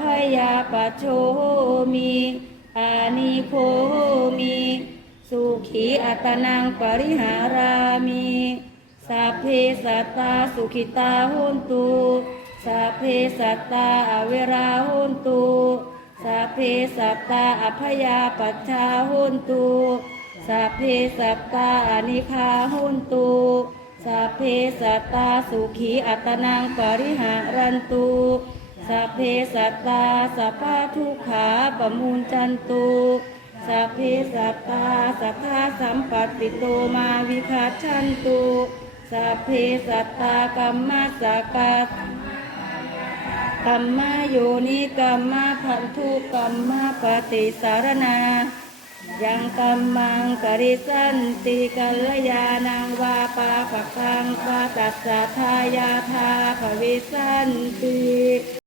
พยาปโชมิอานิโคมิสุขีอัตนังปริหารามิสัพเพสัตตาสุขิตาหุนตุสัพเพสัตตาอเวราหุนตุสัพเพสัตตาอภยาปัชชาหุนตุสัพเพสัตตาอนิคาหุนตุสัพเพสัตตาสุขีอัตนังปริหารันตุ สัพเพสัตตาสัพพะทุขาปมูลจันตุสัพเพสัตตาสัทธาสัมปัตติโตมาวิคาชันตุสัพเพสัตตากัมมาสกัสกัมมาโยนิกัมมาพันธุกัมมาปฏิสารนายังกัมมังกริสันติกัลยาณังวาปาปะคังวาตัสสะทายาทาภวิสันติ